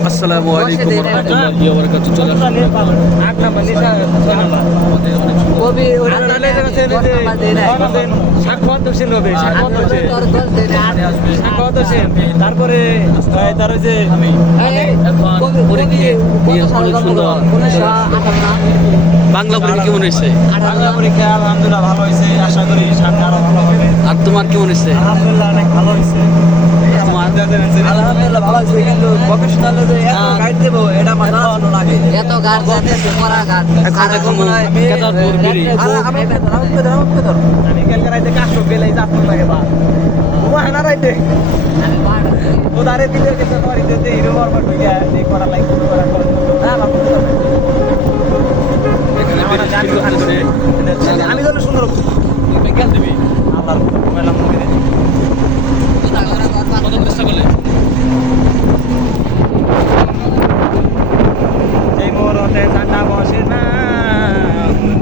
আসসালামু আলাইকুম রহমতুল্লাহি ওয়া বারাকাতুহু চলে তারপরে তার যে ইয়ে বাংলা পরীক্ষা কেমন হয়েছে বাংলা পরীক্ষা আলহামদুলিল্লাহ ভালো হয়েছে আশা করি সামনে আরও ভালো হবে আর তোমার কেমন হয়েছে আলহামদুলিল্লাহ অনেক ভালো হয়েছে তোমার আলহামদুলিল্লাহ আমি দিলে কিন্তু তোমার হিরো বারবার ঢুকে এই করা লাইক করা করা না তো সুন্দর দিবি আল্লাহর মোরতে বসে না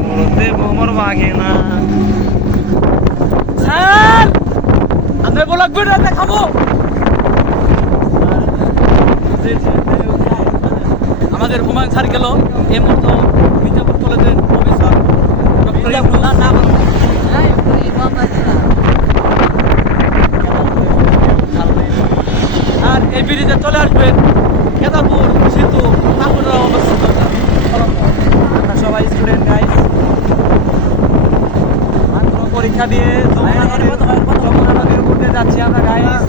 মোরতে মোমর বাগে না স্যার ভিডিও দেখাবো আমাদের হুমায়ুন স্যার গেল এই মুহূর্তে মির্জাপুর কলেজের প্রফেসর ডক্টর ইউনুস আর এই ব্রিজে চলে আসবেন কেদারপুর। সবাই স্টুডেন্ট গাইস পরীক্ষা দিয়ে যমুনা নদীর যমুনা নদীর উপর দিয়ে যাচ্ছি আমরা গাইস